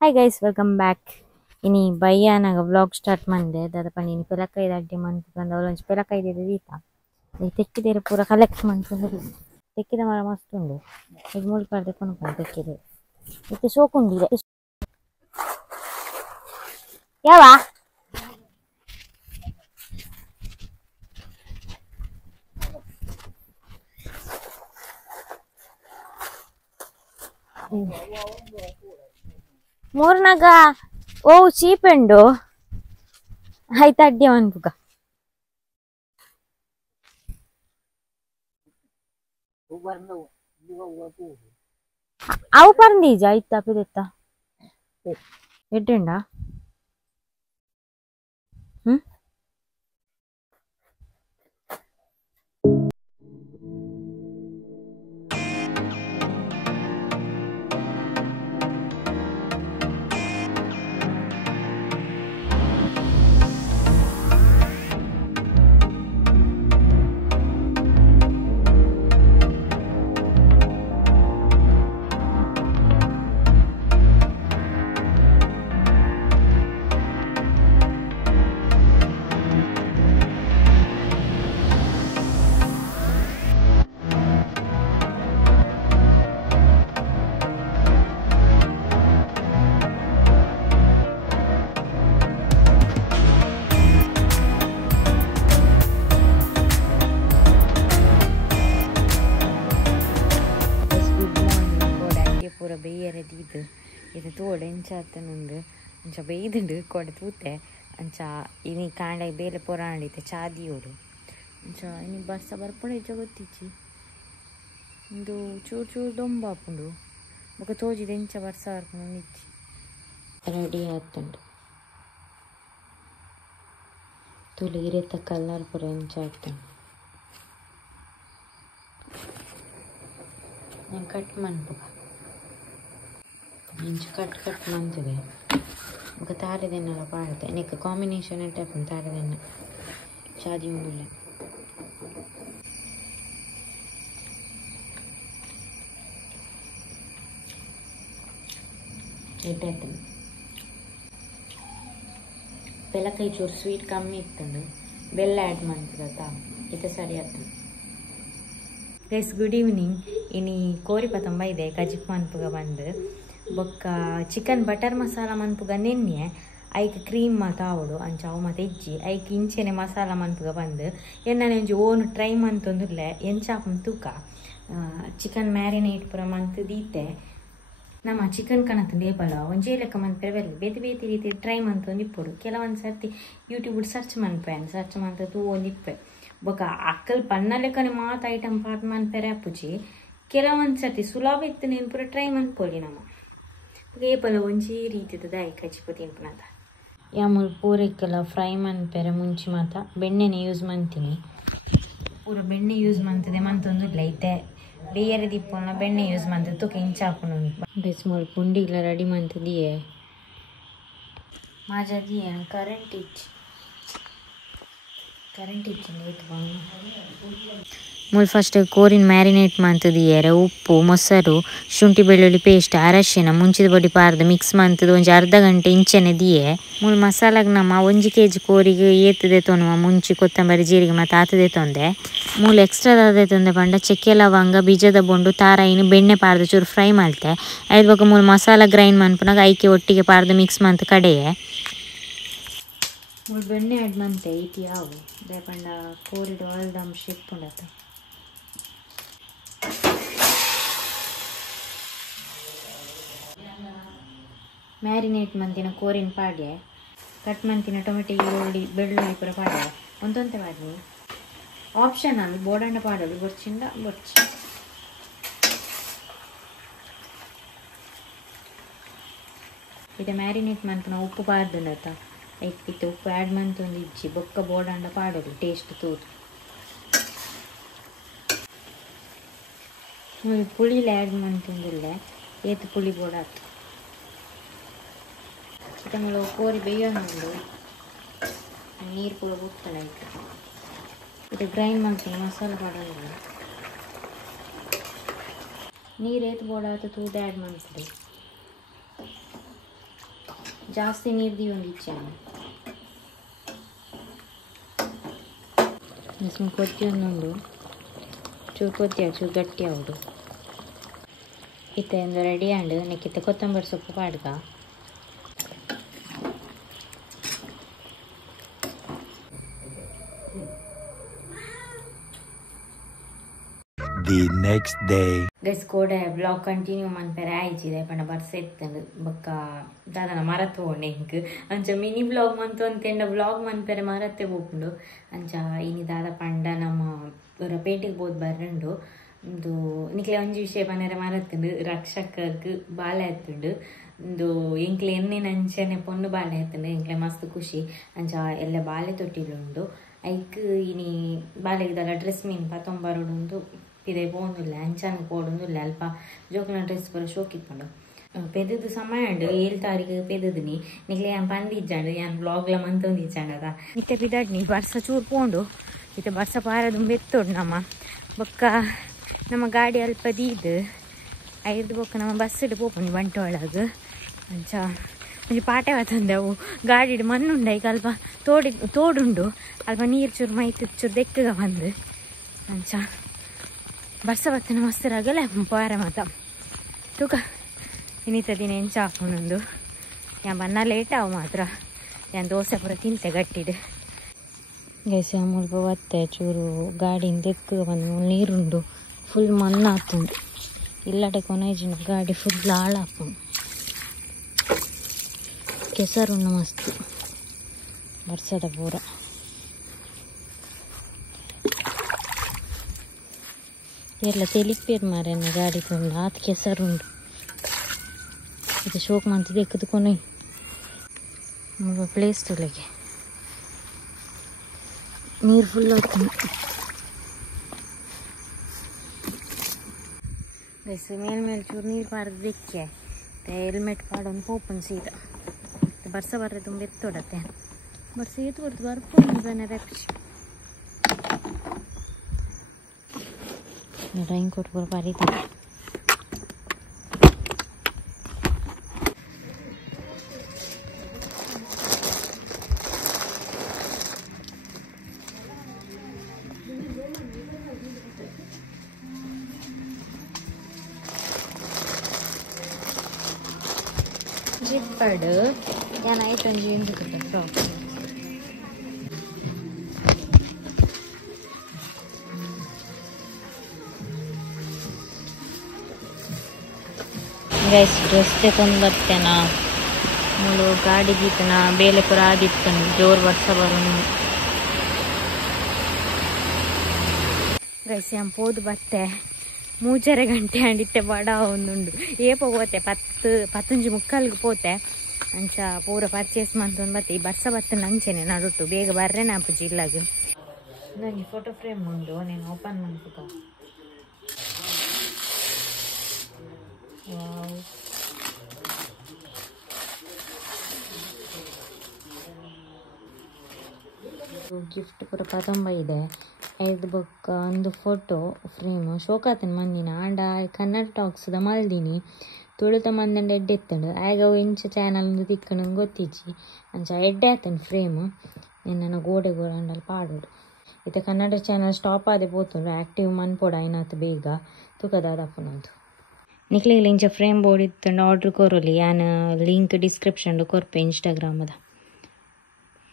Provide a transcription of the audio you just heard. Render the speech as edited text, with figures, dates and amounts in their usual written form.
Hi guys welcome back. ಇನಿ ಬಯ್ಯಾನಾಗ vlog start ಮಾಡಿದೆ ದಾದ ಪಂಡಿ ಇನಿ ಪೆಲಕೈದ ಅಡ್ಡಿ ಮನ್ಪಂದು ಅವಳೊಂಚು ಪೆಲಕೈದ ದೀತ ಈ ತೆಕ್ಕಿದೇರು ಪೂರ ಕಲೆಕ್ಟ್ ಮಾಡ್ಕೊಂಡು ತೆಕ್ಕಿದ ಮರ ಮಸ್ತ್ ಉಂಡು ಈಗ ಮುಳ್ಪಾಡ್ದೆ ಕೊನ್ಕೊಂಡು ತೆಕ್ಕಿದೆ ಇತ್ತೆ ಸೋಕುಂಡಿದೆ ಯಾವ ಮೂರ್ನಾಗ ಓ ಚೀಪೆಂಡು ಆಯ್ತು ಅಡ್ಡಿ ಮನ್ಪುಗ ಅವು ಪರ್ಂದೀಜ ಆಯ್ತು ಅಪಿದೆತ್ತ ಎಡ್ಡೆಂಡ ಪೂರ ಬೇಯರೆ ದೀದು ಇದು ತೋಡು ಎಂಚಾತನುಂಡು ಅಂಚ ಬೇಯ್ದುಂಡು ಕೊಡೆ ತೂತೆ ಅಂಚ ಇನಿ ಕಾಂಡ ಬೇಲೆ ಪೊರಾಂಡಿತ್ತೆ ಚಾದಿಯೋಡು ಅಂಚ ಇನಿ ಬರ್ಸ ಬರ್ಪುಂಡು ಇಜ್ಜ ಗೊತ್ತಿಜ್ಜಿ ಇಂದು ಚೂರು ಚೂರು ದೊಂಬಾಪುಂಡು ಬೊಕ ತೋಜಿದ ಎಂಚ ಬರ್ಸ ಬರ್ಪುಂಡು ಇಜ್ಜಿ ರೆಡಿ ಆತುಂಡು ತುಳು ಇರೆತ ಕಲರ್ ಪೂರ ಎಂಚ ಆತುಂಡು ನಾನು ಕಟ್ ಮನ್ಪುಗ ಇಂಚು ಕಟ್ ಮಂತದೆ ఒక తారదెన్నెల పాడతా నీకు కాంబినేషన్ అంటే అప్పుడు తారదెన్న షాదీ ఉండులే ఎట్టేస్తాను పిల్లకాయ చూడు స్వీట్ కమ్మి ఇస్తాడు బెల్ల యాడ్ మంచిదా ఇతే సరి అవుతుంది ಗೈಸ್ ಗುಡ್ ಈವ್ನಿಂಗ್ ಇನಿ ಕೋರಿ ಪತಂಬ ಇದೆ ಕಜಿಪ್ ಮನ್ಪುಗ ಬಂದು ಬೊಕ್ಕ ಚಿಕನ್ ಬಟರ್ ಮಸಾಲ ಮನ್ಪುಗ ನೆನ್ನೆ ಐಕ್ ಕ್ರೀಮ್ ಮಾತಾವಡು ಅಂಚ ಅವು ಮತ್ತೆ ಇಜ್ಜಿ ಐಕ್ ಇಂಚೆನೆ ಮಸಾಲ ಮನ್ಪುಗ ಬಂದು ಎನ್ನನೆ ಒಂಜಿ ಓನ್ ಟ್ರೈ ಮಂತೊಂದುಲ್ಲೆ ಎಂಚಾಪಂ ತೂಕ ಚಿಕನ್ ಮ್ಯಾರಿನೇಟ್ ಪೂರ ಮಂತ್ ದೀತೆ ನಮ್ಮ ಚಿಕನ್ ಕಣತಂದು ಏಪಲ ಒಂಜೇ ಲೆಕ್ಕ ಮನ್ಪೆರೆ ಬೆಲ್ಲ ಬೇತೆ ಬೇತೆ ರೀತಿ ಟ್ರೈ ಮಂತೊಂದು ಇಪ್ಪಡು ಕೆಲವೊಂದು ಸರ್ತಿ ಯೂಟ್ಯೂಬ್ ಸರ್ಚ್ ಮನ್ಪೆನ್ ಸರ್ಚ್ ಮಂತ ತೂ ಒಂದು ಇಪ್ಪೆ ಬೊಕ ಅಕ್ಕಲ್ ಪನ್ನ ಲೆಕ್ಕನೆ ಮಾತ ಐಟಮ್ ಪಾಟ್ ಮನ್ಪೆರೆ ಅಪ್ಪುಜಿ ಕೆಲವೊಂದು ಸರ್ತಿ ಸುಲಭ ಇತ್ತು ನೀನು ಪೂರ ಟ್ರೈ ಮನ್ಪೊಲಿ ನಮ್ಮ ಏಪಲ ಒಂಜಿ ರೀತಿದ ದಾಯಿ ಕಚ್ಚಿಪು ತಿನ್ಪುನದ ಯಾಮೂಲು ಪೂರಕ್ಕೆಲ್ಲ ಫ್ರೈ ಮನ್ಪೆರೆ ಮುಂಚಿ ಮಾತ ಬೆಣ್ಣೆನೆ ಯೂಸ್ ಮಂತೀನಿ ಪೂರ ಬೆಣ್ಣೆ ಯೂಸ್ ಮಂತದೆ ಮಂತೊಂದುಲ್ಲ ಐತೆ ಬೇರೆ ದಿಪ್ಪನ ಬೆಣ್ಣೆ ಯೂಸ್ ಮಂತದೆ ತುಕ ಇಂಚಾಪುನು ಬೆಸ್ಮೂಲು ಪುಂಡಿಗ್ಲ ರೆಡಿ ಮಂತದಿಯೇ ಮಾಜದಿಯೇ ಕರೆಂಟ್ ಇಚ್ಚಿಂದ ಮೂಲು ಫಸ್ಟ್ ಕೋರಿನ ಮ್ಯಾರಿನೇಟ್ ಮಂತದಿಯರೆ ಉಪ್ಪು ಮೊಸರು ಶುಂಠಿ ಬೆಳ್ಳುಳ್ಳಿ ಪೇಸ್ಟ್ ಅರಶಿನ ಮುಂಚಿದ ಬೊಡಿ ಪಾರ್ದು ಮಿಕ್ಸ್ ಮಂತದ್ದು ಒಂಜಿ ಅರ್ಧ ಗಂಟೆ ಇಂಚೆನೆ ದಿಯೆ ಮೂಲು ಮಸಾಲಾಗ ನಮ್ಮ 1 kg ಕೋರಿಗೆ ಏತದೆ ತೊನುವ ಮುಂಚಿ ಕೊತ್ತಂಬರಿ ಜೀರಿಗೆ ಮತ್ತು ಆತದೆ ತೊಂದೆ ಮೂಲು ಎಕ್ಸ್ಟ್ರಾ ದಾದೆ ತೊಂದೆ ಪಂಡ ಚಕ್ಕೆ ಲವಂಗ ಬೀಜದ ಬೊಂಡು ತಾರಾಯಿನ ಬೆಣ್ಣೆ ಪಾರ್ದು ಚೂರು ಫ್ರೈ ಮಾಡ್ತೆ ಐದು ಬೊಕ ಮೂಲು ಮಸಾಲ ಗ್ರೈಂಡ್ ಮನ್ಪುನಾಗ ಐಕೆ ಒಟ್ಟಿಗೆ ಪಾರ್ದು ಮಿಕ್ಸ್ ಮಂತ್ ಕಡೆಯೇ ಮೂಲು ಬೆಣ್ಣೆ ಆ್ಯಡ್ ಮಂತೆ ಐತಿ ಯಾವು ಬೇಪಂಡ ಕೋರಿಡು ಆಲ್ದ ಅಂಶ ಇಪ್ಪುಂಡತ್ತ ಮ್ಯಾರಿನೇಟ್ ಮಂತಿನ ಕೋರಿನ ಪಾಡ್ಯೆ ಕಟ್ ಮಂತಿನ ಟೊಮೆಟೊ ಈರುಳ್ಳಿ ಬೆಳ್ಳುಳ್ಳಿ ಪೂರ ಪಾಡ್ಯೆ ಒಂದೊಂತೆ ಪಾಡ್ನಿ ಆಪ್ಷನಲ್ ಬೋಡಂಡ ಪಾಡೋದು ಬೊರ್ಚಿಂದ ಬೊರ್ಚಿ ಇದು ಮ್ಯಾರಿನೇಟ್ ಮಂತಿನ ಉಪ್ಪು ಪಾರ್ದುಂಡತ್ತ ಇತ್ತು ಉಪ್ಪು ಆ್ಯಡ್ ಮಂತೊಂದು ಇಜ್ಜಿ ಬೊಕ್ಕ ಬೋಡಂಡ ಪಾಡೋದು ಟೇಸ್ಟ್ ತೂತು ಪುಳಿಲ ಆ್ಯಡ್ ಮಂತೊಂದುಲ್ಲೆ ಏತು ಪುಳಿ ಬೋಡಾತು ಚಿಕನ್ಗಳು ಕೋರಿ ಬೇಯೋನುಂಡು ನೀರು ಪೂರ ಬುತ್ತಲ್ಲ ಇತ್ತು ಇದು ಗ್ರೈಂಡ್ ಮಾಡ್ತೀನಿ ಮಸಾಲ ಪಾಡೋದಿಲ್ಲ ನೀರು ಏತು ಬೋಡಾತು ತೂದು ಆ್ಯಡ್ ಮಾಡ್ತೀವಿ ಜಾಸ್ತಿ ನೀರು ದೀವೊಂದು ಇಚ್ಚಾನೆ ಕೊತ್ತಿ ಒಂದೊಂದು ಚೂರು ಕೊತ್ತಿ ಚೂರು ಗಟ್ಟಿ ಅವಡು ಇತ್ತೆ ಒಂದು ರೆಡಿ ಆಂಡ್ ನೆಕ್ಕಿತ್ತೆ ಕೊತ್ತಂಬರಿ ಸೊಪ್ಪು ಪಾಡ್ಗ The next day. ಗೈಸ್ ಕೋಡೆ ಬ್ಲಾಗ್ ಕಂಟಿನ್ಯೂ ಮನ್ಪೆರೆ ಆಯ್ಚಿದೆ ಪಂಡ ಬರ್ಸ ಇತ್ತಂಡು ಬೊಕ್ಕ ದಾದನ ಮರತ್ ಹೋಣೆ ಇಂಕ್ ಅಂಚ ಮಿನಿ ಬ್ಲಾಗ್ ಮಂತು ಅಂತೆಂಡ ಬ್ಲಾಗ್ ಮನ್ಪೆರೆ ಮರತ್ತೆ ಹೋಗ್ಕೊಂಡು ಅಂಚ ಇನಿ ದಾದ ಪಂಡ ನಮ್ಮ ಪೇಟೆಗೆ ಬೋದು ಬರ್ರಂಡು ಒಂದು ನಿಕ್ಲೆ ಒಂಜಿ ವಿಷಯ ಪನೆರೆ ಮರತ್ತುಂಡು ರಕ್ಷಕಗ್ ಬಾಲೆ ಎತ್ತುಂಡು ಒಂದು ಎಂಕ್ಲೆ ಎಣ್ಣಿನ ಅಂಚನೆ ಪೊಣ್ಣು ಬಾಲೆ ಎತ್ತುಂಡು ಎಂಕ್ಲೆ ಮಸ್ತ್ ಖುಷಿ ಅಂಚ ಎಲ್ಲ ಬಾಲೆ ತೊಟ್ಟಿಲುಂಡು ಐಕ್ ಇನಿ ಬಾಲೆಗ್ದಲ್ಲ ಡ್ರೆಸ್ ಮೀನ್ ಪತ್ತೊಂಬರುಡು ಇದೇ ಪೋಂದುಲ್ಲ ಅಂಚಾನು ಪೋಡುಂದುಲ್ಲ ಅಲ್ಪ ಜೋಕುನ ಡ್ರೆಸ್ ಪೂರ ಶೋಕ್ ಇಪ್ಪುಂಡು ಪೆದದು ಸಮಯ ಉಂಡು 7 ತಾರೀಕು ಪೆದದಿನಿ ನಿಕ್ಲೆ ಯಾನ್ ಪಂದಿಜ್ಜಾಂಡು ಯಾನ್ ಬ್ಲಾಗ್ಲ ಮಂತೊಂದಿಜ್ಜಾಂಡದ ಇತ್ತೆ ಪಿದಾಡ್ನಿ ಬರ್ಸ ಚೂರು ಪೋಂಡು ಇತ್ತೆ ಬರ್ಸ ಪಾರದು ಬೆತ್ತೋಡು ಬೊಕ್ಕ ನಮ್ಮ ಗಾಡಿ ಅಲ್ಪ ದೀದು ಐದು ಬೊಕ್ಕ ನಮ್ಮ ಬಸ್ ಇಡು ಪೋಪುನಿ ಬಂಟೊಳಗೆ ಅಂಚ ಒಂಜಿ ಪಾಟೆ ತಂದೆವು ಗಾಡಿ ಮಣ್ಣುಂಡ ಈಗ ಅಲ್ಪ ತೋಡುಂಡು ಅಲ್ಪ ನೀರು ಚೂರು ಮೈತು ಚೂರು ದೆಕ್ಕಗ ಬಂದು ಅಂಚ ಬರ್ಸ ಬತ್ತನ ಮಸ್ತರಾಗಲ್ಲ ಪಾರ ಮಾತ ತೂಕ ಇನ್ನಿತ ದಿನ ಎಂಚ ಹಾಕೊಂಡೊಂದು ಯಾನ್ ಬನ್ನ ಲೇಟ್ ಅವು ಮಾತ್ರ ಯಾನ್ ದೋಸೆ ಪೂರ ತಿಂತೆ ಗಟ್ಟಿಡು ಗೈಸ್ ಮುಲ್ಪ ಬತ್ತೆ ಚೂರು ಗಾಡಿನ ದೆಕ್ಕಗ ಬಂದು ನೀರುಂಡು ಫುಲ್ ಮಣ್ಣು ಹಾಕೊಂಡು ಇಲ್ಲಡೆ ಕೊನೆಜಿನ ಗಾಡಿ ಫುಲ್ ಹಾಳಾಕೊಂಡು ಕೆಸರುಂಡು ಮಸ್ತ್ ಬರ್ಸದ ಪೂರ ಎಲ್ಲ ತೆಲಿಪ್ಪೇರು ಮಾರೇನ ಗಾಡಿ ಕೊಂಡು ಆತ ಕೆಸರುಂಡು ಇದು ಶೋಕ್ ಮಂತಿದೆ ಎಕ್ಕದು ಪ್ಲೇಸ್ ತುಲೆಗೆ ನೀರು ಫುಲ್ ಆಗ್ತದೆ ಗೈಸ್ ಮೇಲ್ಮೇಲೆ ಚೂರು ನೀರು ಪಾರದು ಬೆಕ್ಕೆ ಹೆಲ್ಮೆಟ್ ಪಾಡೊಂದು ಪೋಪನ್ ಸೀದಾ ಬರ್ಸ ಬರ್ರೆ ತುಂಬ ಎತ್ತೊಡತ್ತೆ ಬರ್ಸ ಏತು ಬರ್ದು ಬರ್ಪೋನೆ ರಕ್ಷ ರೈನ್ ಕೋಟ್ ಪೂರ ಪಾರಿದೆ ಜಿಪ್ಪಡು ಏನಾಯ್ತು ಒಂಜಿ ಎಂದು ಫ್ರಾಕ್ ಗೈಸ್ ಡ್ರೆಸ್ ತೆಕೊಂಡು ಬರ್ತೇನಾ ಮೂಲು ಗಾಡಿ ಗೀತನ ಬೇಲೆ ಪುರ ಆದಿತ್ತನು ಜೋರು ವರ್ಷ ಬರೋನು ಗೈಸ್ ಯಾನ್ ಪೋದು ಬತ್ತೆ 3 ಗಂಟೆ ಅಂಡಿತ್ತೆ ಬಡ ಒಂದುಂಡು ಏಪ ಹೋತೆ 10:45 ಪೋತೆ ಅಂಚ ಪೂರ ಪರ್ಚೇಸ್ ಮಂತೊಂದು ಬತ್ತೆ ಈ ಬರ್ಸ ಬತ್ತನ ಅಂಚೆನೆ ನಡುಟ್ಟು ಬೇಗ ಬರ್ರೆ ನಾಪು ಜಿಲ್ಲಾಗ ನನಗೆ ಫೋಟೋ ಫ್ರೇಮ್ ಉಂಡು నేను ಓಪನ್ ಮಾಡ್ಬೇಕ ವಾವ್ ಗಿಫ್ಟ್ ಪೂರ ಪತಂಬ ಇದೆ ಐದು ಬೊಕ್ಕ ಒಂದು ಫೋಟೋ ಫ್ರೇಮ್ ಶೋಕಾತನ ಮಂದಿನ ಆಂಡ ಕನ್ನಡ ಟಾಕ್ಸ್ದ ಮಲ್ದಿನಿ ತುಳುತ ಮಂದಂಡ ಎಡ್ಡೆತ್ತಂಡು ಆಗ ಅವು ಇಂಚ ಚಾನಲ್ ತಿಕ್ಕಣ ಗೊತ್ತಿಜ್ಜಿ ಅಂಚ ಎಡ್ಡೆ ಆತನ ಫ್ರೇಮ್ ನನ್ನ ಗೋಡೆ ಅಂಡಲ್ಲಿ ಪಾಡೋಡು ಇತ್ತೆ ಕನ್ನಡ ಚಾನಲ್ ಸ್ಟಾಪ್ ಆದೆ ಪೋತುಂಡು ಆ್ಯಕ್ಟಿವ್ ಮನ್ಪೋಡು ಐನಾತ್ ಬೇಗ ತುಕದಾದಪ್ಪನದು ನಿಕ್ಲಿಗೆ ಇಂಚ ಫ್ರೇಮ್ ಬೋರ್ಡ್ ಇತ್ತಂಡು ಆರ್ಡ್ರ್ ಕೊರಲಿ ಯಾನ್ ಲಿಂಕ್ ಡಿಸ್ಕ್ರಿಪ್ಷನ್ ಕೊರ್ಪೆ ಇನ್ಸ್ಟಾಗ್ರಾಮದ